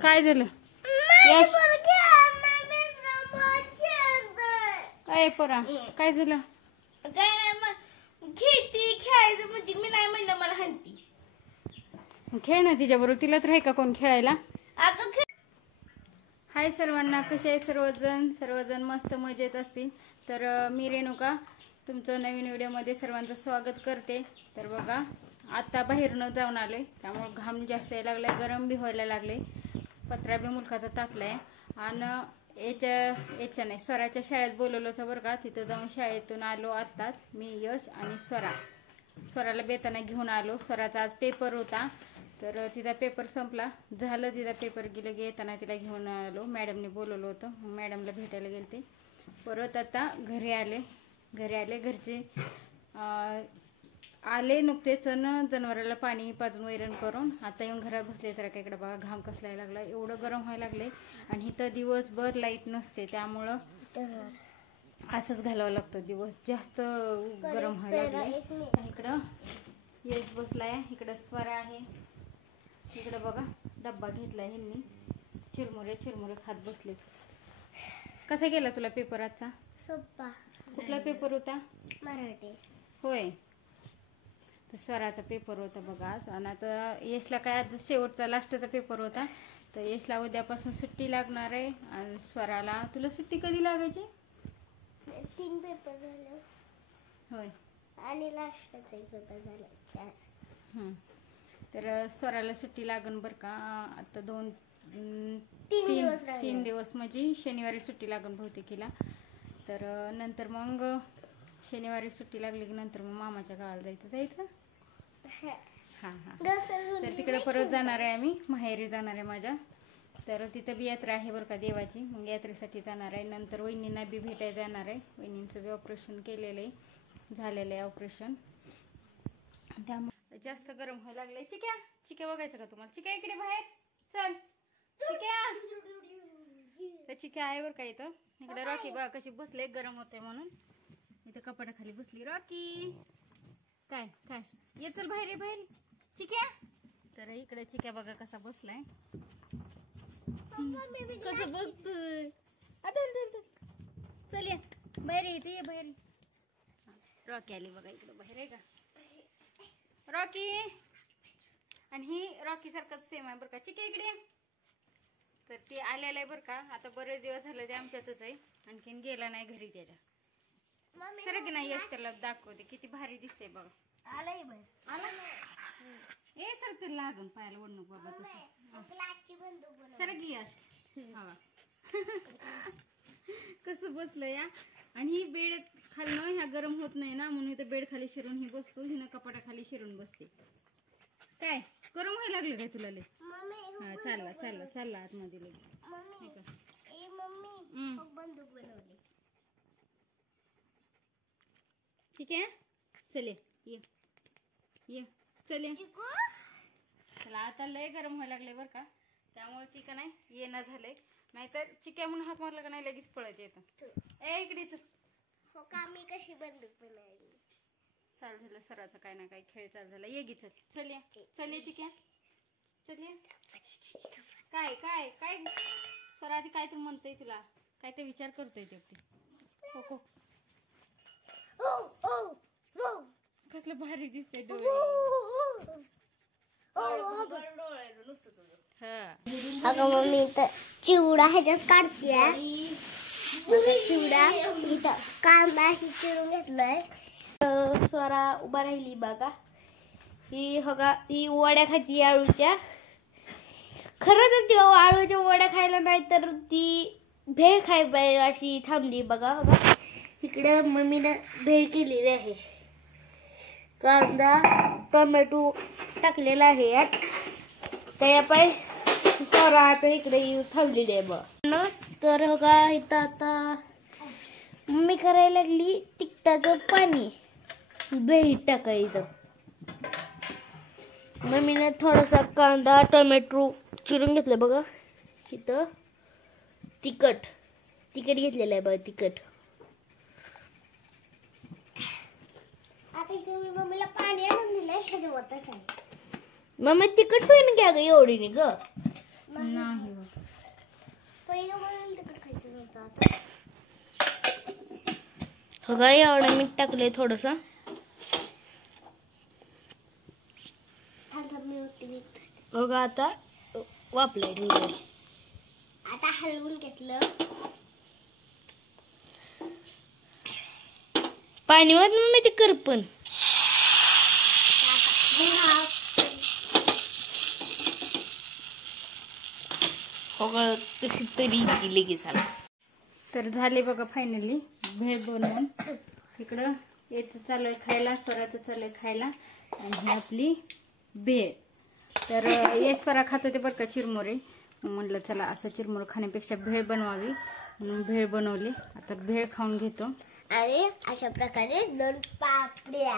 काय झालं यश काय पोरा काय झालं काय नाही मग खेळायचं म्हणते मी नाही म्हणलं मला हंती खेळ ना तिच्याबरोबर तिला तर आहे का कोण खेळायला अगं हाय सर्वांना कसे आहे सर्वजण मस्त मजेत असतील तर मी रेणुका तुमचं नवीन व्हिडिओमध्ये सर्वांचं स्वागत करते तर बघा आता बाहेरनं जाऊन आलोय त्यामुळे घाम जास्त यायला लागलाय गरम बी व्हायला लागले पत्रा बी मुलखाचा तापलाय आणि याच्या नाही स्वराच्या शाळेत बोलवलं होतं बरं का तिथं जाऊन शाळेतून आलो आत्ताच मी यश आणि स्वराला बेताना घेऊन आलो स्वराचा आज पेपर होता तर तिचा पेपर संपला झालं तिचा पेपर गेलं की येताना तिला घेऊन आलो मॅडमने बोलवलं होतं मॅडमला भेटायला गेलते परत आता घरी आले घरचे आले नुकतेच जनावराला पाणी पाजून वैरण करून आता येऊन घरात बसले तर इकडे बघा घाम कसलायला लागला एवढं गरम व्हायला लागले आणि इथं दिवसभर लाईट नसते त्यामुळं असंच घालावं लागतं दिवस जास्त गरम व्हायला लागले इकडं यश बसलाय इकडं स्वरा आहे इकडं बघा डब्बा घेतलाय ह्यांनी चिरमुरे खात बसले कसा गेला तुला पेपर आजचा सोप्पा कुठला पेपर होता मराठी होय तर स्वराचा पेपर होता बघा आज आणि आता यशला काय आज शेवटचा लास्टचा पेपर होता तर यशला उद्यापासून सुट्टी लागणार आहे आणि स्वराला तुला सुट्टी कधी लागायची 3 पेपर झाले होय आणि लास्टचा एक पेपर झाला 4 तर स्वराला सुट्टी लागन बरं का आता 3 दिवस म्हणजे शनिवारी सुट्टी लागन बहुतेकीला तर नंतर मग शनिवारी सुट्टी लागली की नंतर मग मामाच्या गावाला जायचं हां तर तिकडे परत जाणार आहे आम्ही माहेरी जाणार आहे माझ्या तर तिथं बी यात्रा आहे बरं का देवाची मग यात्रेसाठी जाणार आहे नंतर वहिनींना बी भेटायला जाणार आहे वहिनींचं बी ऑपरेशन केलेलं आहे झालेलं आहे ऑपरेशन त्यामुळे जास्त गरम व्हायला लागलंय चिक्या बघायचं का तुम्हाला चिक्या इकडे बाहेर चल तर चिक्या आहे बरं का इथं इकडे रॉकी बघा कशी बसले गरम होते म्हणून इथं कपाटाखाली बसली रॉकी काय ये चल बाहेर चिक्या तर इकडे चिक्या बघा कसा बसलाय कसं बघतोय चल ये बाहेर येते ये बाहेर रॉकी आली बघा इकडे बाहेर आहे का रॉकी आणि ही रॉकी सारखंच सेम आहे बरं का चिक्या इकडे तर ती आलेलं आहे बरं का आता बरेच दिवस झाले ते आमच्यातच आहे आणखीन गेला नाही घरी त्याच्या सर की नाही यश त्याला दाखवते किती भारी दिसते बघा ए सर ते लागून पायाला ओढणूक बाबा तसं सर की यश कसं बसलं या आणि ही बेड खालनं ह्या गरम होत नाही ना म्हणून इथं बेड खाली शिरून ही बसतो हिनं कपाटाखाली शिरून बसते काय गरम व्हायला लागलं काय तुला लय हा चालला आतमध्ये लगेच ठीक आहे चले ये चले चला आता लय गरम व्हायला लागले बरं का त्यामुळे ती का नाही येणं झालंय नाहीतर चिक्या म्हणून हाक मारला का नाही लगेच पळत येतं ए इकडेच हो का मी कशी बंदूक बनवली चाल झालं सराचा काय ना काय खेळ चालू झाला ये गी चल ये चिक्या चल ये काय सर आधी काय तर म्हणतोय तुला काय ते विचार करतोय ते हो कसलं भारी दिसतंय डोळे अगं मम्मी तर चिवडा ह्याच्यात काढते चिवडा इथं कांदा चिरून घेतलाय स्वरा उभा राहिली बघा ही वड्या खाती आळूच्या खरं तर ती आळूच्या वड्या खायला नाही तर ती भेळ खाय पाहिजे अशी थांबली बघा इकडे मम्मीने भेळ केलेली आहे कांदा टोमॅटो टाकलेला आहे यात त्या पाय स्वराचं इकडे थांबलेली आहे बघ तर बघा इथं आता मम्मी करायला लागली तिखटाचं पाणी दही टाकायचं मम्मीने थोडासा कांदा टोमॅटो चिरून घेतलं बघा इथं तिखट घेतलेलं आहे बघा तिखट आता इथे मी मम्मीला पाणी आणून दिलंय ह्याच्यावरच आहे मम्मी तिखट होईन घ्या ग एवढी ग नाही होत. पहिलं म्हणून तिकडे खायचं नव्हतं आता. हो का, एवढं मीठ टाकलंय थोडस. थांब मी होती मीठ. हो का, आता वापलाय ठेवलंय. आता हलवून घेतलं. पाणी मत मम्मी ते करपण. हो का, कशी तरी लगेच आला. तर झाले बघा फायनली भेळ बनवून. इकडं याचं चालू आहे खायला, स्वराचं चालू आहे खायला, आणि ही आपली भेळ. तर हे स्वरा खात होते बरं का चिरमुरे. मग म्हटलं चला असं चिरमुरे खाण्यापेक्षा भेळ बनवावी म्हणून भेळ बनवली. आता भेळ खाऊन घेतो. आणि अशा प्रकारे 2 पापड्या.